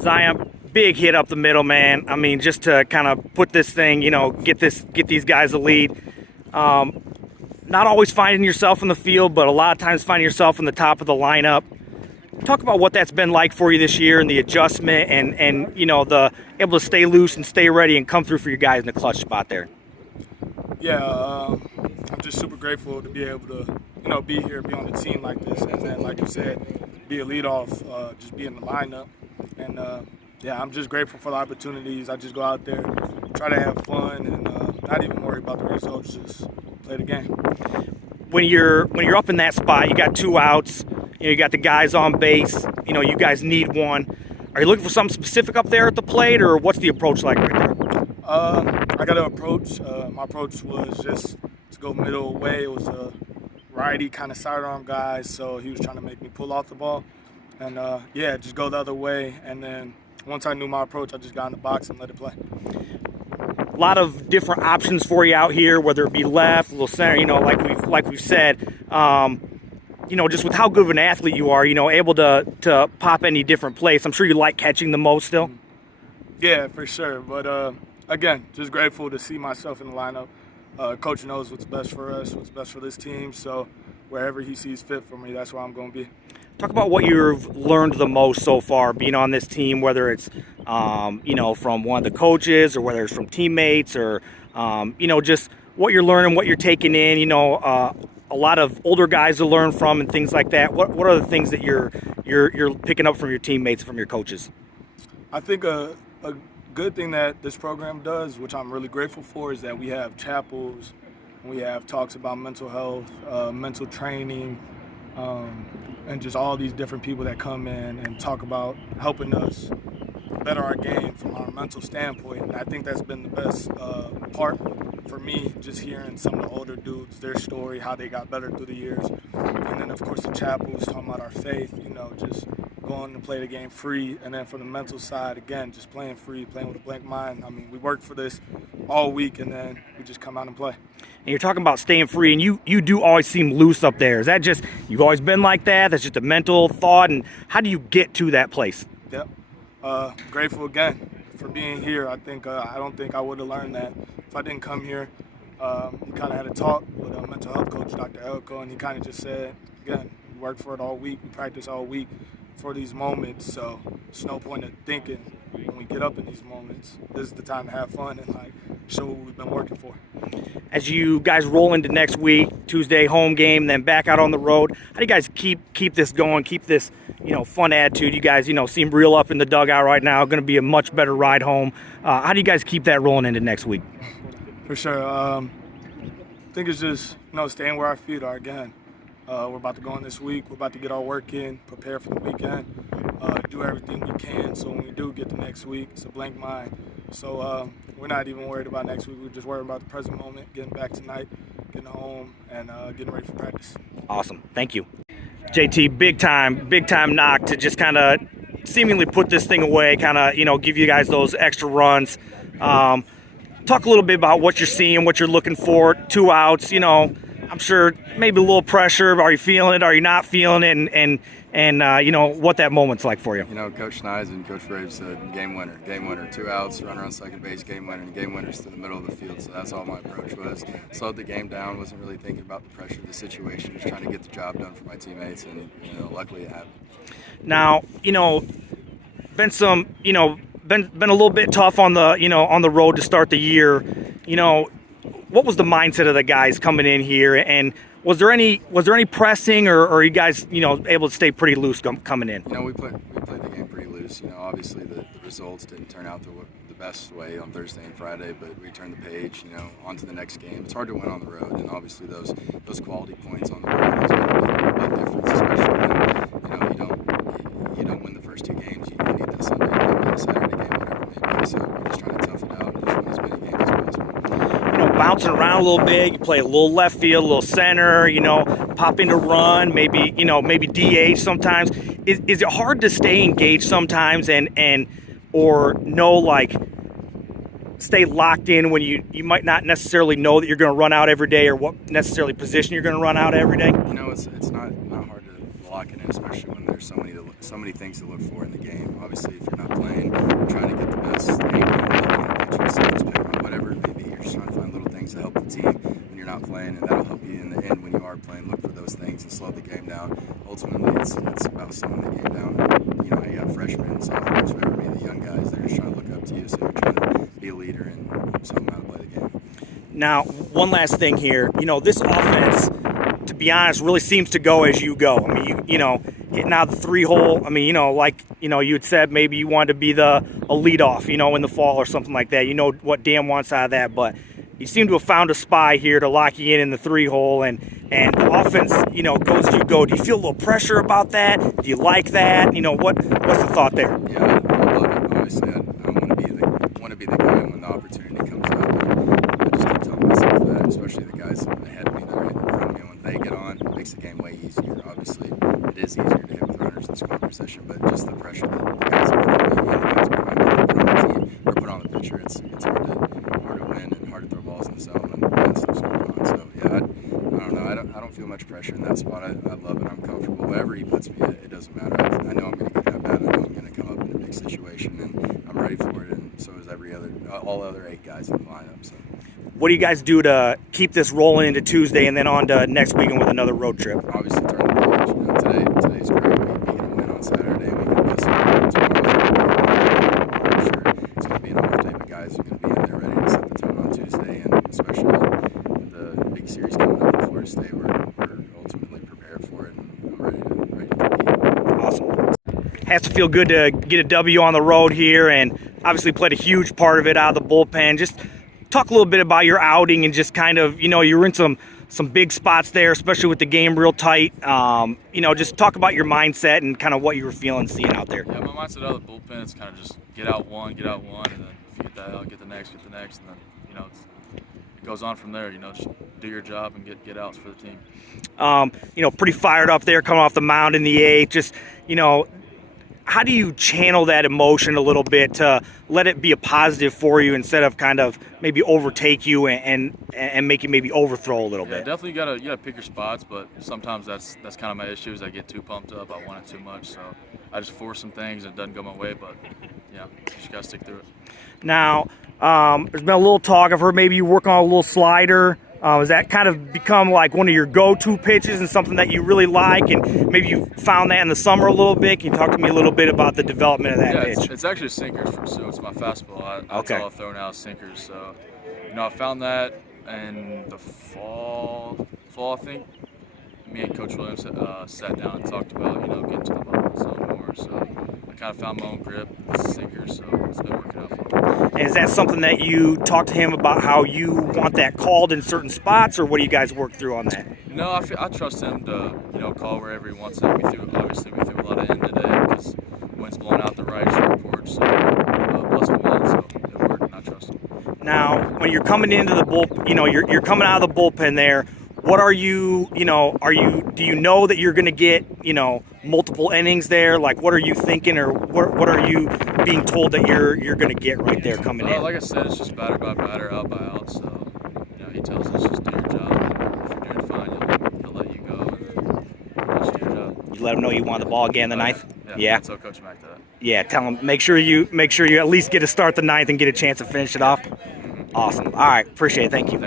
Zion, big hit up the middle, man. I mean, just to kind of put this thing, get these guys a lead. Not always finding yourself in the field, but a lot of times finding yourself in the top of the lineup. Talk about what that's been like for you this year and the adjustment and the able to stay loose and stay ready and come through for your guys in the clutch spot there. Yeah, I'm just super grateful to be able to, be here, be on the team like this, and then, like you said, be a leadoff, just be in the lineup. And I'm just grateful for the opportunities. I just go out there, try to have fun, and not even worry about the results. Just play the game. When you're up in that spot, you got 2 outs. You got the guys on base. You guys need one. Are you looking for something specific up there at the plate, or what's the approach like right there? I got an approach. My approach was just to go middle away. It was a righty kind of sidearm guy, so he was trying to make me pull off the ball. And just go the other way. And then once I knew my approach, I just got in the box and let it play. A lot of different options for you out here, whether it be left, a little center. Like we've said. Just with how good of an athlete you are, able to pop any different place. I'm sure you like catching the most still. Yeah, for sure. But again, just grateful to see myself in the lineup. Coach knows what's best for us, what's best for this team. So wherever he sees fit for me, that's where I'm going to be. Talk about what you've learned the most so far being on this team, whether it's, from one of the coaches or whether it's from teammates or, just what you're learning, what you're taking in, a lot of older guys to learn from and things like that. What are the things that you're picking up from your teammates and from your coaches? I think a good thing that this program does, which I'm really grateful for, is that we have chapels, we have talks about mental health, mental training, and just all these different people that come in and talk about helping us better our game from our mental standpoint. And I think that's been the best part for me, just hearing some of the older dudes, their story, how they got better through the years. And then, of course, the chapels talking about our faith, just going to play the game free. And then from the mental side, again, just playing free, playing with a blank mind. I mean, we worked for this all week, and then we just come out and play. And you're talking about staying free, and you do always seem loose up there. Is that just, you've always been like that? That's just a mental thought? And how do you get to that place? Yep. Grateful again for being here. I don't think I would have learned that if I didn't come here. We kind of had a talk with a mental health coach, Dr. Elko, and he kind of just said, again, we worked for it all week, we practice all week for these moments, so there's no point of thinking when we get up in these moments, this is the time to have fun and show what we've been working for. As you guys roll into next week, Tuesday home game, then back out on the road, how do you guys keep this going, keep this fun attitude? You guys seem real up in the dugout right now, going to be a much better ride home. How do you guys keep that rolling into next week? For sure. I think it's just staying where our feet are again. We're about to go in this week. We're about to get our work in, prepare for the weekend, do everything we can. So when we do get to next week, it's a blank mind. So we're not even worried about next week. We're just worried about the present moment, getting back tonight, getting home, and getting ready for practice. Awesome. Thank you. JT, big time knock to just kind of seemingly put this thing away, kind of, give you guys those extra runs. Talk a little bit about what you're seeing, what you're looking for. 2 outs, I'm sure maybe a little pressure. Are you feeling it? Are you not feeling it? And what that moment's like for you. Coach Nyes and Coach Graves said game winner. 2 outs, runner on second base, game winner, and game winner's through the middle of the field. So that's all my approach was. Slowed the game down, wasn't really thinking about the pressure of the situation, just trying to get the job done for my teammates, and luckily it happened. Now, been some, been a little bit tough on the, on the road to start the year. What was the mindset of the guys coming in here, and was there any pressing, or are you guys able to stay pretty loose coming in? We played the game pretty loose. Obviously the results didn't turn out the best way on Thursday and Friday, but we turned the page. On to the next game. It's hard to win on the road, and obviously those quality points on the road has made a big difference, especially when you don't win the first 2 games. You need that Sunday game or the Saturday game, whatever it may be. So we're just trying to tough it out and just win as many games as possible. Bouncing around a little bit, you play a little left field, a little center, pop into run, maybe DH sometimes. Is it hard to stay engaged sometimes or stay locked in when you might not necessarily know that you're going to run out every day or what necessarily position you're going to run out every day? It's not hard to lock it in, especially when there's so many things to look for in the game. Obviously, if you're not playing, things and slow the game down. Ultimately, it's about slowing the game down. You know, you got freshmen, sophomores, whatever, me, the young guys. They're just trying to look up to you, so you're trying to be a leader and show them how to play the game. Now, one last thing here. You know, this offense, to be honest, really seems to go as you go. I mean, you know, hitting out the 3-hole. I mean, you know, like, you know, you had said maybe you wanted to be a leadoff, you know, in the fall or something like that. You know what Dan wants out of that, but you seem to have found a spy here to lock you in the 3-hole, and the offense, you know, goes as you go. Do you feel a little pressure about that? Do you like that? You know, what's the thought there? Yeah, I love it. Obviously, I want to be the guy when the opportunity comes up. And I just keep telling myself that, especially the guys ahead of me that are right in front of me. When they get on, it makes the game way easier. Obviously, it is easier to hit with runners in scoring position, but just the pressure that the guys in front of me and the guys behind me put on the team or put on the pitcher, it's hard to win and hard to throw balls in the zone when that stuff's going on. So yeah, I don't know. I don't feel much pressure in that spot. I love it. I'm comfortable. Wherever he puts me, it doesn't matter. I know I'm going to get that bat. I know I'm going to come up in a big situation, and I'm ready for it. And so is all other 8 guys in the lineup. So. What do you guys do to keep this rolling into Tuesday and then on to next weekend with another road trip? Obviously, turn the page. You know, today's great. We get a win on Saturday. We get this one tomorrow. I'm sure it's going to be an off day, but guys are going to be in there ready to set the tone on Tuesday, and especially the big series coming up in Florida State. We're ultimately prepared for it, and I'm ready to compete. Awesome. Has to feel good to get a W on the road here, and obviously played a huge part of it out of the bullpen. Just talk a little bit about your outing and just kind of, you know, you were in some big spots there, especially with the game real tight. You know, just talk about your mindset and kind of what you were feeling, seeing out there. Yeah, my mindset out of the bullpen is kind of just get out one, and then if you get that out, get the next, and then, you know, it goes on from there. You know, just do your job and get outs for the team. You know, pretty fired up there coming off the mound in the 8th. Just, you know, how do you channel that emotion a little bit to let it be a positive for you instead of kind of maybe overtake you and make you maybe overthrow a little bit? Definitely you gotta pick your spots, but sometimes that's kind of my issue is I get too pumped up. I want it too much, so I just force some things and it doesn't go my way. But yeah, you just gotta stick through it. Now, there's been a little talk. I've heard maybe you work on a little slider. Has that kind of become like one of your go-to pitches and something that you really like, and maybe you found that in the summer a little bit? Can you talk to me a little bit about the development of that pitch? It's actually sinkers from Sue. It's my fastball. That's all I've thrown out sinkers. So, you know, I found that in the fall I think. Me and Coach Williams sat down and talked about, you know, getting to the bottom of the zone more. So I kind of found my own grip with the sinkers, so it's been working out for me. And is that something that you talk to him about how you want that called in certain spots, or what do you guys work through on that? No, I trust him to, you know, call wherever he wants it. Obviously we threw a lot of in today because wind's blowing out the right short porch, so blessed him out, so it worked, and I trust him. Now, when you're coming into the bullpen, you know, you're coming out of the bullpen there. What are you, you know, do you know that you're going to get, you know, multiple innings there? Like, what are you thinking, or what are you being told that you're going to get right there coming in? Like I said, it's just batter by batter, out by out. So, you know, he tells us just do your job. And if you're doing fine, he'll let you go, and then just do your job. You let him know you want the ball again the 9th? Yeah. I'll tell Coach Mack that. Yeah, tell him, make sure you at least get to start the 9th and get a chance to finish it off. Awesome. All right, appreciate it. Thank you.